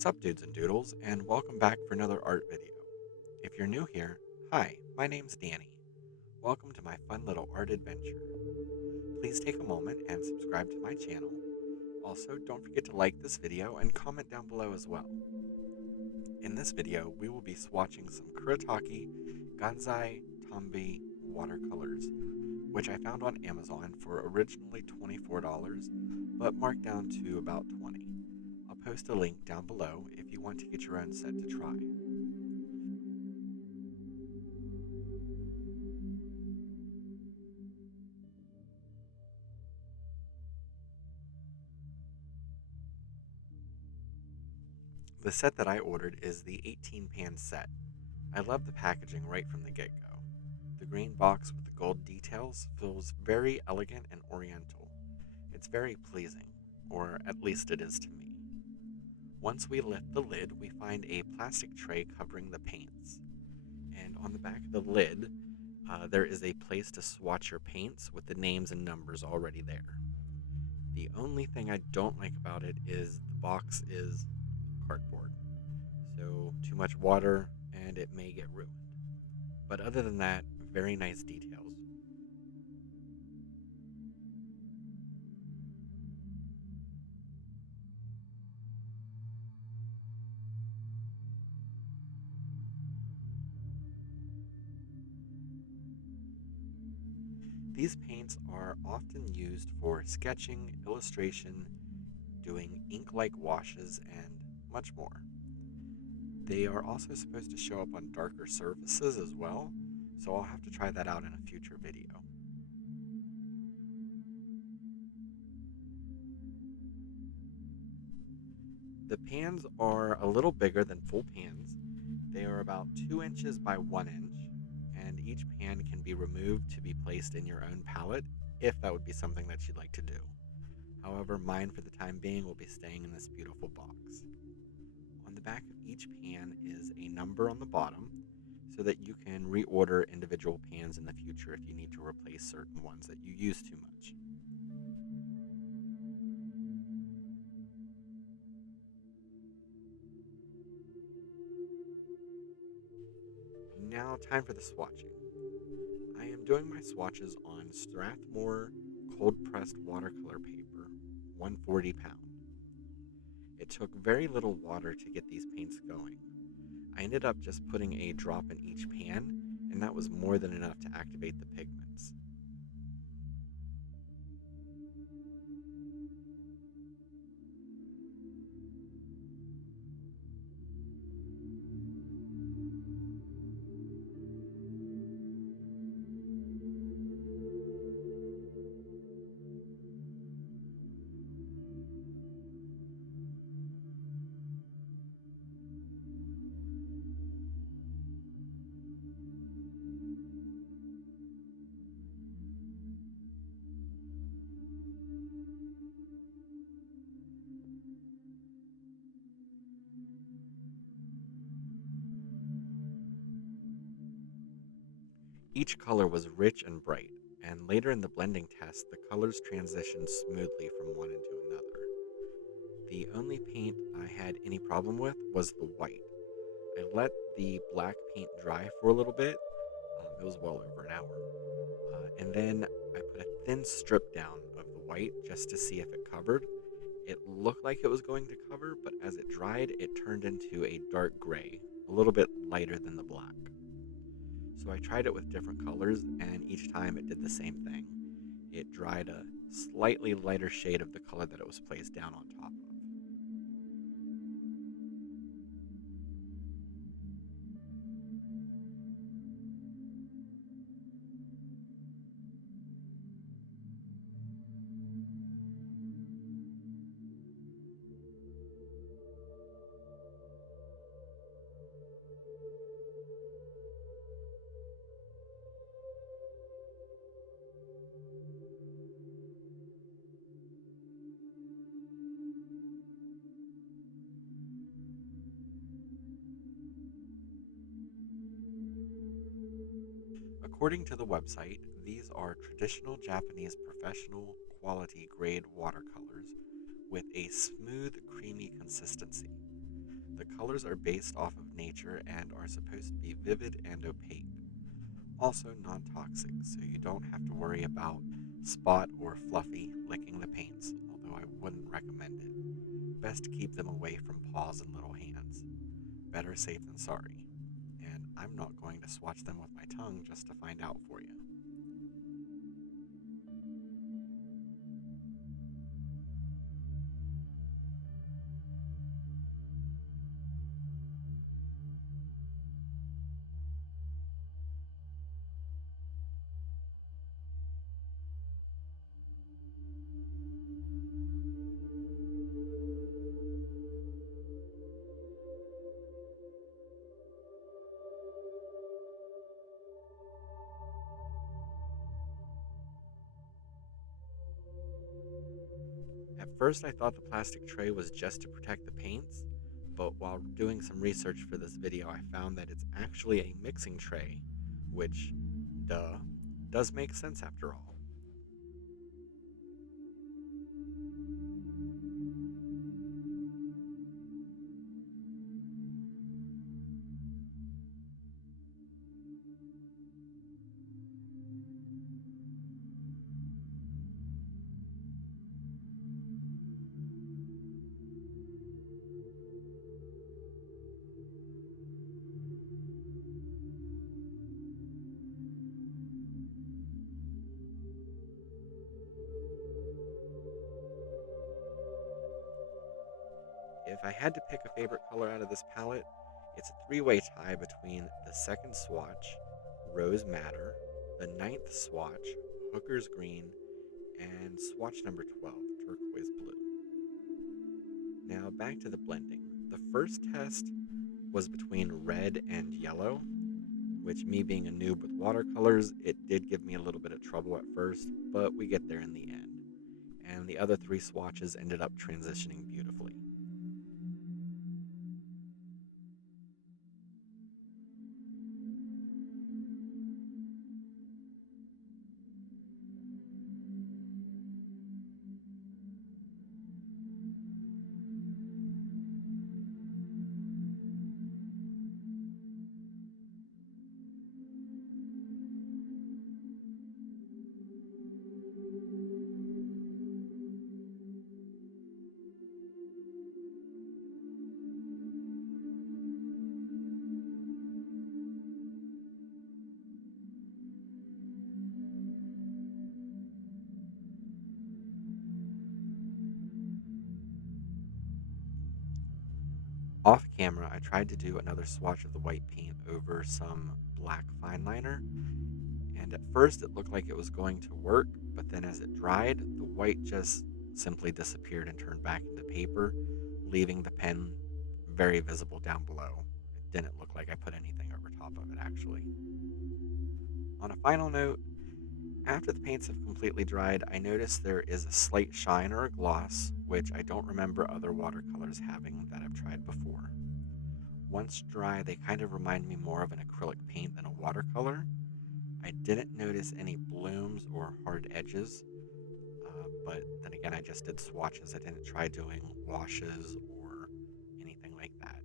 What's up, Dudes and Doodles, and welcome back for another art video. If you're new here, hi, my name's Danny. Welcome to my fun little art adventure. Please take a moment and subscribe to my channel. Also, don't forget to like this video and comment down below as well. In this video, we will be swatching some Kuretake, Gansai, Tambi watercolors, which I found on Amazon for originally $24, but marked down to about $20. I'll post a link down below if you want to get your own set to try. The set that I ordered is the 18-pan set. I love the packaging right from the get-go. The green box with the gold details feels very elegant and oriental. It's very pleasing, or at least it is to me. Once we lift the lid, we find a plastic tray covering the paints. And on the back of the lid, there is a place to swatch your paints with the names and numbers already there. The only thing I don't like about it is the box is cardboard. So too much water and it may get ruined. But other than that, very nice details. These paints are often used for sketching, illustration, doing ink-like washes, and much more. They are also supposed to show up on darker surfaces as well, so I'll have to try that out in a future video. The pans are a little bigger than full pans. They are about 2 inches by 1 inch, and each pan can be removed to be placed in your own palette if that would be something that you'd like to do. However, mine for the time being will be staying in this beautiful box. On the back of each pan is a number on the bottom so that you can reorder individual pans in the future if you need to replace certain ones that you use too much. Now, time for the swatching. I am doing my swatches on Strathmore cold-pressed watercolor paper, 140 pound. It took very little water to get these paints going. I ended up just putting a drop in each pan, and that was more than enough to activate the pigments. Each color was rich and bright, and later in the blending test, the colors transitioned smoothly from one into another. The only paint I had any problem with was the white. I let the black paint dry for a little bit. It was well over an hour. And then I put a thin strip down of the white just to see if it covered. It looked like it was going to cover, but as it dried, it turned into a dark gray, a little bit lighter than the black. So I tried it with different colors, and each time it did the same thing. It dried a slightly lighter shade of the color that it was placed down on top of. According to the website, these are traditional Japanese professional quality grade watercolors with a smooth, creamy consistency. colors are based off of nature and are supposed to be vivid and opaque. Also non-toxic, so you don't have to worry about spot or fluffy licking the paints, although I wouldn't recommend it. Best to keep them away from paws and little hands. Better safe than sorry. And I'm not going to swatch them with my tongue just to find out for you. At first, I thought the plastic tray was just to protect the paints, but while doing some research for this video, I found that it's actually a mixing tray, which, duh, does make sense after all. If I had to pick a favorite color out of this palette, it's a three-way tie between the second swatch, Rose Madder, the ninth swatch, Hooker's Green, and swatch number 12, Turquoise Blue. Now back to the blending. The first test was between red and yellow, which, me being a noob with watercolors, it did give me a little bit of trouble at first, but we get there in the end. And the other three swatches ended up transitioning beautifully. Off camera, I tried to do another swatch of the white paint over some black fine liner, and at first it looked like it was going to work, but then as it dried, the white just simply disappeared and turned back into paper, leaving the pen very visible down below. It didn't look like I put anything over top of it, actually. On a final note, after the paints have completely dried, I noticed there is a slight shine or a gloss, which I don't remember other watercolors having that I've tried before. Once dry, they kind of remind me more of an acrylic paint than a watercolor. I didn't notice any blooms or hard edges, but then again, I just did swatches. I didn't try doing washes or anything like that,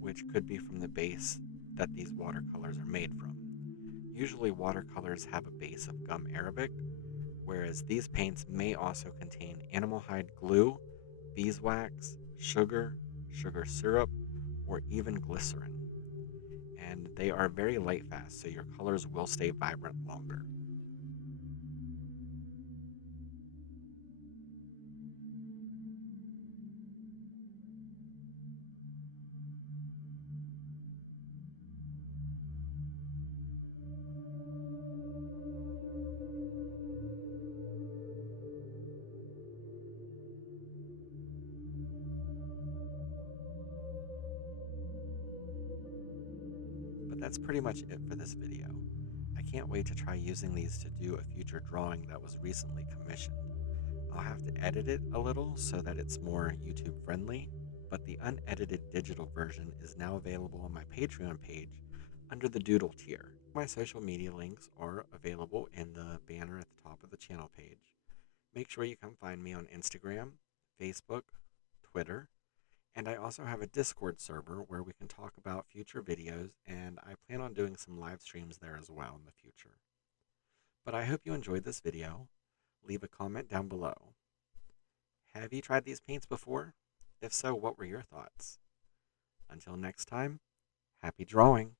which could be from the base that these watercolors are made from. Usually watercolors have a base of gum arabic, whereas these paints may also contain animal hide glue, beeswax, sugar, sugar syrup, or even glycerin. And they are very light fast, so your colors will stay vibrant longer. But that's pretty much it for this video. I can't wait to try using these to do a future drawing that was recently commissioned. I'll have to edit it a little so that it's more YouTube friendly, but the unedited digital version is now available on my Patreon page under the Doodle tier. My social media links are available in the banner at the top of the channel page. Make sure you come find me on Instagram, Facebook, Twitter, and I also have a Discord server where we can talk about future videos, and I plan on doing some live streams there as well in the future. But I hope you enjoyed this video. Leave a comment down below. Have you tried these paints before? If so, what were your thoughts? Until next time, happy drawing!